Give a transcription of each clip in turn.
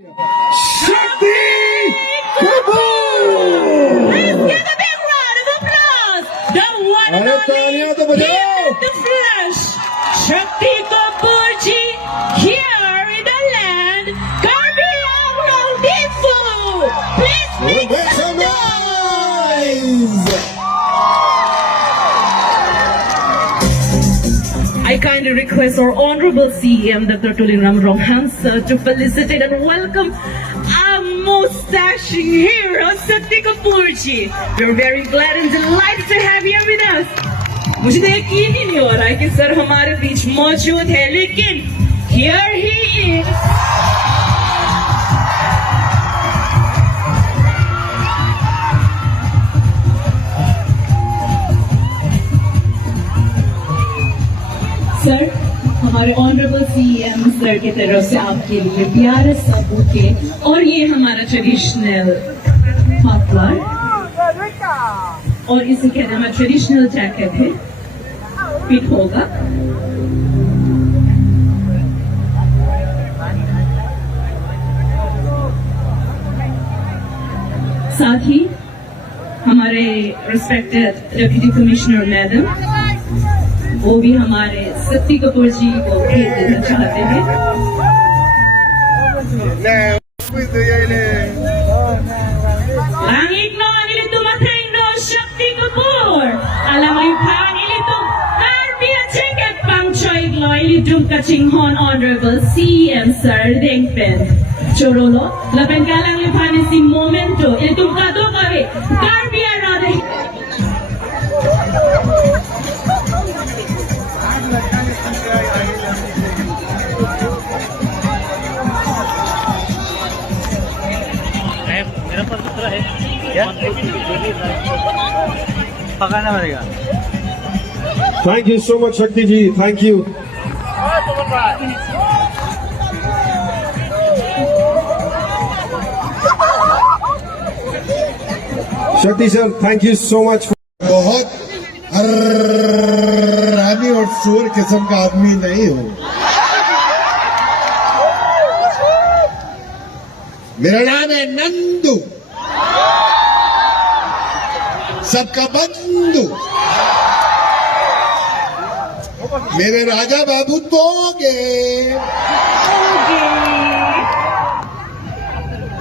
Shakti Kapoor! Let's get a big round of applause! The one and अरे only तालियां तो बजाओ! in the flesh, Shakti Kapoor ji, here in the land, Karbi Angrong Dinfu! Please make Make some some noise! noise! I kindly request our Honorable CEM Dr. Tulin Ramronghans to felicitate and welcome our mustaching hero, Shakti Kapoor ji. We're very glad and delighted to have you with us. मुझे तो यकीन ही नहीं हो रहा है कि sir हमारे बीच मौजूद है, लेकिन here he is. सर, हमारे ऑनरेबल सीएम सर की तरफ से आपके लिए प्यारे सा बुके और ये हमारा ट्रेडिशनल मफलर और इसे कहते हैं ट्रेडिशनल जैकेट है, फिट होगा। साथ ही हमारे रिस्पेक्टेड डिप्टी कमिश्नर मैडम वो भी हमारे शक्ति कपूर जी को भेज देना चाहते हैं। Langit no ang ilito matendo Shakti Kapoor. Alam mo yung pang ilito Karbi at Chenget pang choy lo ilitong kachinghon Honorable CM Sir Dengpen. Chorolo, lapen ka lang lipanin si momento ilitong kado kami Karbi arade. मेरा पत्र है क्या पकाना पड़ेगा। Thank you so much, Shakti ji. Thank you. Shakti sir, thank you so much. बहुत हर्रामी और शोर किस्म का आदमी नहीं हूं। मेरा नाम है नंदू, सबका बंधु। मेरे राजा बाबू तोगे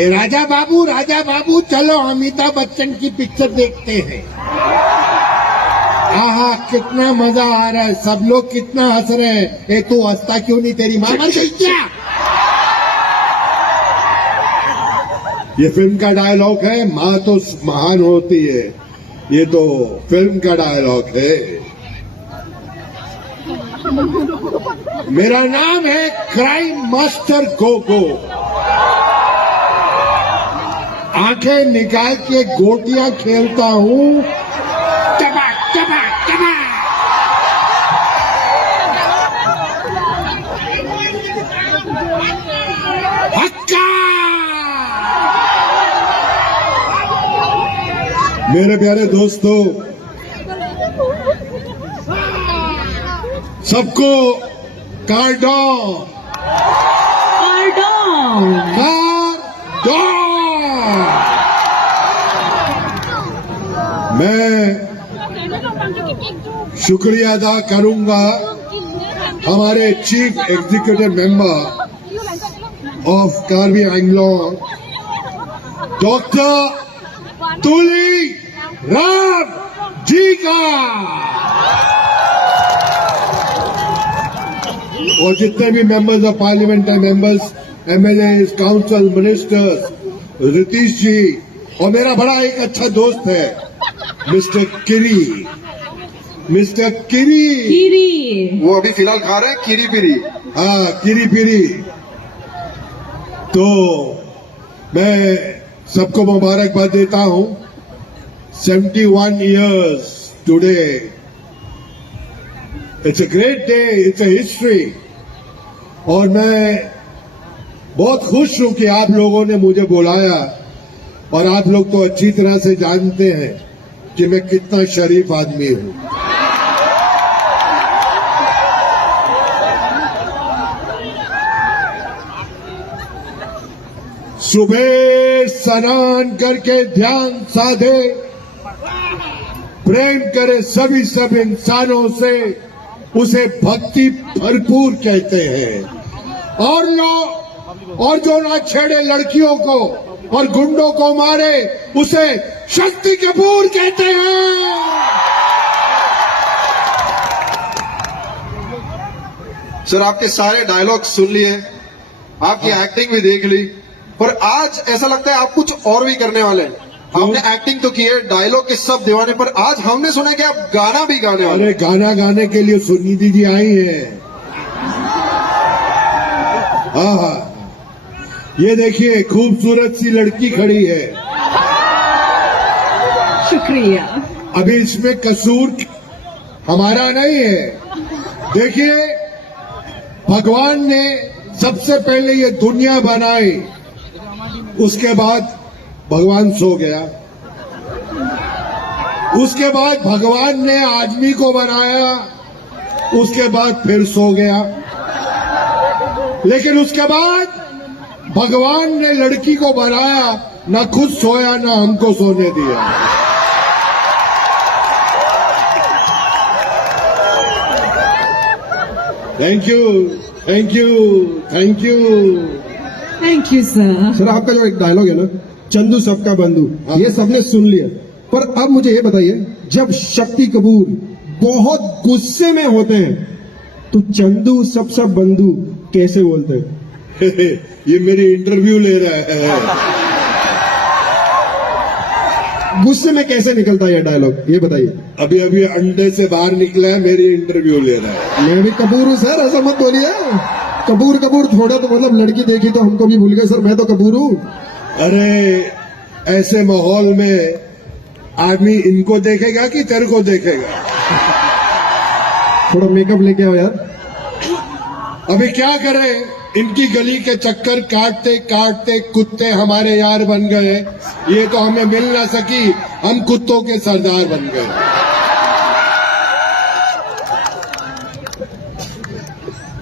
ए राजा बाबू चलो अमिताभ बच्चन की पिक्चर देखते हैं। आहा कितना मजा आ रहा है, सब लोग कितना हंस रहे हैं। ए तू हंसता क्यों नहीं, तेरी मां मर गई क्या? ये फिल्म का डायलॉग है, माँ तो महान होती है, ये तो फिल्म का डायलॉग है। मेरा नाम है क्राइम मास्टर गोगो। आंखें निकाल के गोटियां खेलता हूँ, टपक टपक टपक। हक्का। मेरे प्यारे दोस्तों, सबको कार्डॉन मैं शुक्रिया अदा करूंगा हमारे chief executive member of Karbi Anglong doctor Tuli Ram ji का, और जितने भी मेंबर्स ऑफ पार्लियामेंट है, members, MLA, council, ministers, Ritish ji, और मेरा बड़ा एक अच्छा दोस्त है मिस्टर किरी। वो अभी फिलहाल खा रहे हैं किरी पिरी। हाँ, किरी पिरी। तो मैं सबको मुबारकबाद देता हूँ। 71 years today. It's a great day. It's a history. और मैं बहुत खुश हूँ कि आप लोगों ने मुझे बुलाया, और आप लोग तो अच्छी तरह से जानते हैं कि मैं कितना शरीफ आदमी हूँ। सुबह स्नान करके ध्यान साधे, प्रेम करे सभी सब इंसानों से, उसे भक्ति भरपूर कहते हैं। और जो ना छेड़े लड़कियों को और गुंडों को मारे, उसे शक्ति कपूर कहते हैं। सर आपके सारे डायलॉग सुन लिए, आपकी एक्टिंग भी देख ली, पर आज ऐसा लगता है आप कुछ और भी करने वाले हैं। आपने एक्टिंग तो की है, डायलॉग के सब दीवाने, पर आज हमने सुना कि आप गाना भी गाने वाले। अरे गाना गाने के लिए सुनिधि जी आई हैं। हाँ, ये देखिए खूबसूरत सी लड़की खड़ी है। शुक्रिया। अभी इसमें कसूर हमारा नहीं है। देखिए, भगवान ने सबसे पहले ये दुनिया बनाई, उसके बाद भगवान सो गया। उसके बाद भगवान ने आदमी को बनाया, उसके बाद फिर सो गया। लेकिन उसके बाद भगवान ने लड़की को बनाया, ना खुद सोया ना हमको सोने दिया। Thank you, thank you, thank you. Thank you sir. Sir आपका जो एक डायलॉग है ना, चंदू सबका बंधु, ये सबने सुन लिया, पर अब मुझे ये बताइए, जब शक्ति कपूर बहुत गुस्से में होते हैं तो चंदू सबका बंधु कैसे बोलते हैं? ये मेरी इंटरव्यू ले रहा है। गुस्से में कैसे निकलता है ये डायलॉग, ये बताइए। अभी अभी अंडे से बाहर निकला है, मेरी इंटरव्यू ले रहा है। मैं भी कपूर हूँ सर, ऐसा मत बोलिए। कपूर कपूर थोड़ा तो मतलब लड़की देखी तो हमको भी भूल गए सर, मैं तो कपूर हूँ। अरे ऐसे माहौल में आदमी इनको देखेगा कि तेरे को देखेगा? थोड़ा मेकअप लेके आओ यार। अभी क्या करें, इनकी गली के चक्कर काटते काटते कुत्ते हमारे यार बन गए। ये तो हमें मिल ना सकी, हम कुत्तों के सरदार बन गए।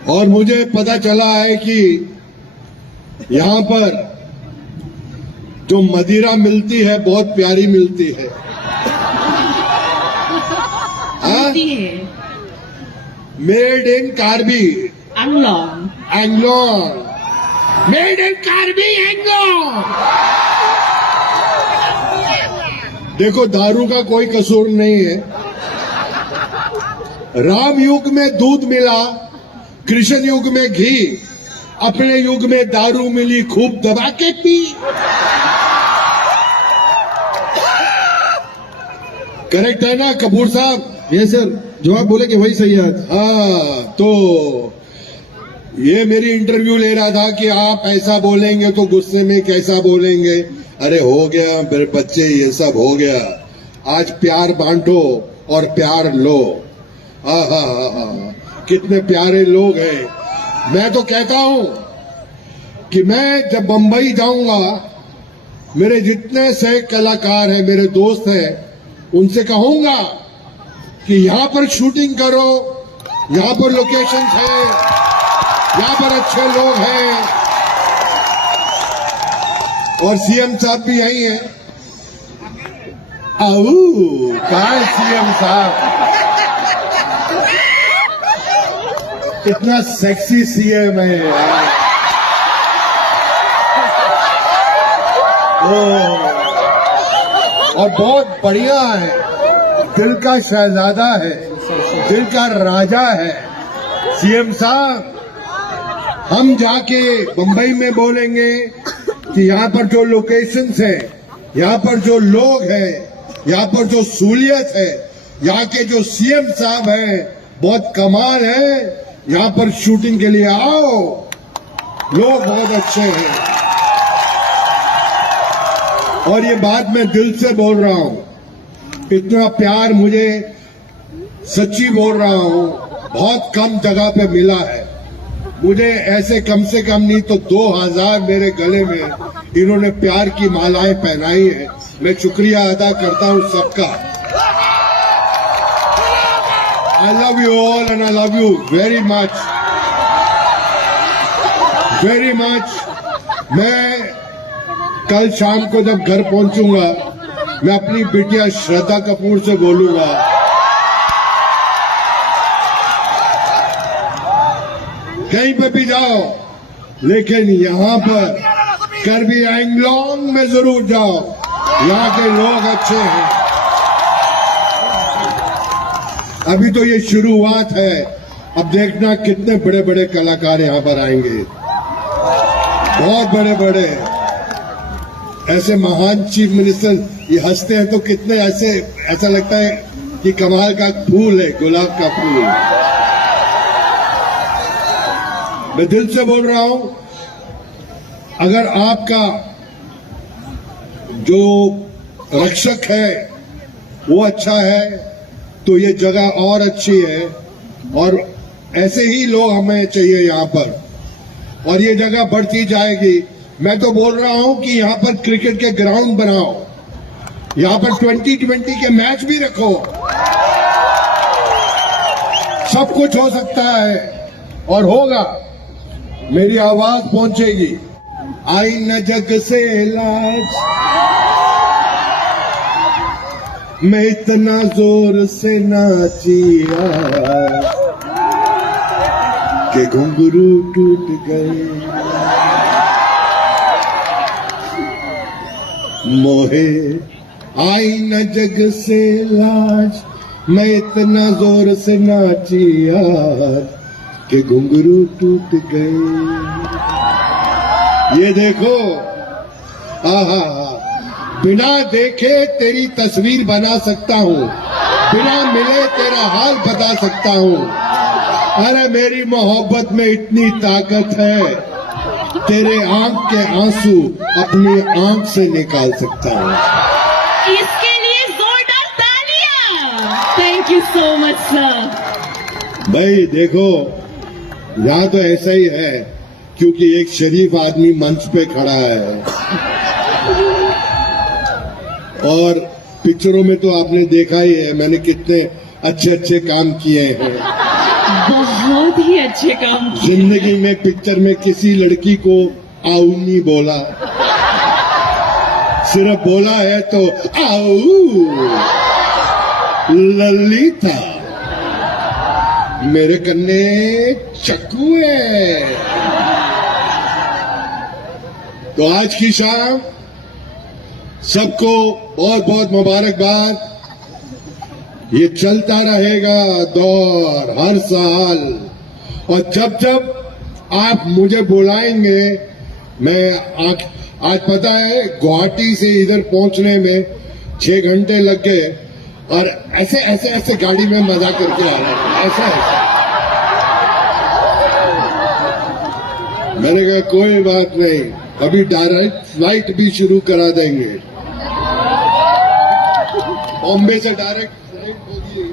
और मुझे पता चला है कि यहां पर जो मदिरा मिलती है बहुत प्यारी मिलती है। Made in Karbi Anglong, made in Karbi Anglong. देखो, दारू का कोई कसूर नहीं है। राम युग में दूध मिला, कृष्ण युग में घी, अपने युग में दारू मिली, खूब दबा के पी। करेक्ट है ना कपूर साहब? ये सर, जो आप बोले कि वही सही है। हाँ, तो ये मेरी इंटरव्यू ले रहा था कि आप ऐसा बोलेंगे तो गुस्से में कैसा बोलेंगे। अरे हो गया मेरे बच्चे, ये सब हो गया। आज प्यार बांटो और प्यार लो। कितने प्यारे लोग हैं। मैं तो कहता हूं कि मैं जब बंबई जाऊंगा, मेरे जितने से कलाकार हैं, मेरे दोस्त हैं, उनसे कहूंगा कि यहां पर शूटिंग करो, यहां पर लोकेशंस हैं, यहां पर अच्छे लोग हैं। और सीएम साहब भी यही हैं। कहा है सीएम साहब? कितना सेक्सी सीएम है यार। और बहुत बढ़िया है, दिल का शहजादा है, दिल का राजा है सीएम साहब। हम जाके बंबई में बोलेंगे कि यहाँ पर जो लोकेशंस है, यहाँ पर जो लोग हैं, यहाँ पर जो सहूलियत है, यहाँ के जो सीएम साहब हैं बहुत कमाल है, यहाँ पर शूटिंग के लिए आओ, लोग बहुत अच्छे हैं। और ये बात मैं दिल से बोल रहा हूं, इतना प्यार मुझे सच्ची बोल रहा हूं, बहुत कम जगह पे मिला है मुझे। ऐसे कम से कम नहीं तो 2000 मेरे गले में इन्होंने प्यार की मालाएं पहनाई है। मैं शुक्रिया अदा करता हूं सबका। I love you all and I love you very much, very much. मैं कल शाम को जब घर पहुंचूंगा मैं अपनी बिटिया श्रद्धा कपूर से बोलूंगा कहीं पे भी जाओ, लेकिन यहाँ पर करबी एंगलोंग में जरूर जाओ, यहाँ के लोग अच्छे हैं। अभी तो ये शुरुआत है, अब देखना कितने बड़े बड़े कलाकार यहाँ पर आएंगे, बहुत बड़े बड़े ऐसे महान चीफ मिनिस्टर। ये हंसते हैं तो कितने ऐसा लगता है कि कमाल का फूल है, गुलाब का फूल। मैं दिल से बोल रहा हूं, अगर आपका जो रक्षक है वो अच्छा है तो ये जगह और अच्छी है, और ऐसे ही लोग हमें चाहिए यहाँ पर, और ये जगह बढ़ती जाएगी। मैं तो बोल रहा हूं कि यहाँ पर क्रिकेट के ग्राउंड बनाओ, यहाँ पर 2020 के मैच भी रखो, सब कुछ हो सकता है और होगा। मेरी आवाज पहुंचेगी। आई न जग से लाज, मैं इतना जोर से नाचिया कि घुंघरू टूट गए, मोहे आई न जग से लाज, मैं इतना जोर से नाचिया कि घुंघरू टूट गए। ये देखो, आहा, बिना देखे तेरी तस्वीर बना सकता हूँ, बिना मिले तेरा हाल बता सकता हूँ। अरे मेरी मोहब्बत में इतनी ताकत है, तेरे आंख के आंसू अपनी आंख से निकाल सकता हूँ। इसके लिए जोरदार तालियां। Thank you so much sir. भाई देखो, यहाँ तो ऐसा ही है क्योंकि एक शरीफ आदमी मंच पे खड़ा है, और पिक्चरों में तो आपने देखा ही है मैंने कितने अच्छे अच्छे काम किए हैं। बहुत ही अच्छे काम। जिंदगी में पिक्चर में किसी लड़की को आऊ नहीं बोला, सिर्फ बोला है तो आऊ ललिता मेरे कन्ने चक्कू है। तो आज की शाम सबको बहुत बहुत मुबारकबाद। ये चलता रहेगा दौर हर साल, और जब जब आप मुझे बुलाएंगे, मैं आज पता है गुवाहाटी से इधर पहुंचने में 6 घंटे लग गए, और ऐसे गाड़ी में मजा करके आ रहा है, ऐसा। मैंने कहा कोई बात नहीं, अभी डायरेक्ट फ्लाइट भी शुरू करा देंगे, बॉम्बे से डायरेक्ट फ्लाइट होगी।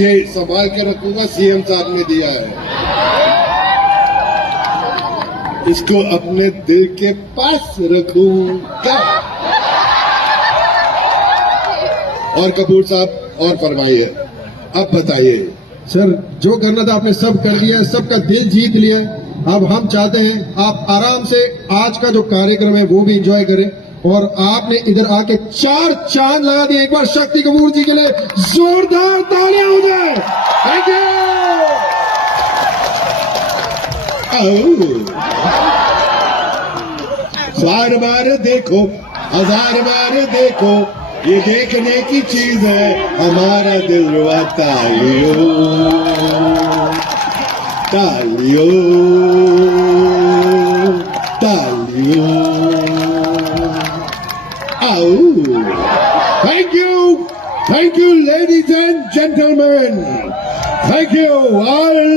ये संभाल के रखूंगा, सीएम साहब ने दिया है, इसको अपने दिल के पास रखूं क्या? और कपूर साहब और फरमाइए, अब बताइए। सर, जो करना था आपने सब कर दिया, सबका दिल जीत लिया। अब हम चाहते हैं आप आराम से आज का जो कार्यक्रम है वो भी एंजॉय करें, और आपने इधर आके 4 चांद लगा दिए। एक बार शक्ति कपूर जी के लिए जोरदार तालियां हो जाए। Thank you. बार बार देखो, 1000 बार देखो, ये देखने की चीज है, हमारा दिल रुआता तालियों तालियों तालियों। Thank you ladies and gentlemen, thank you all.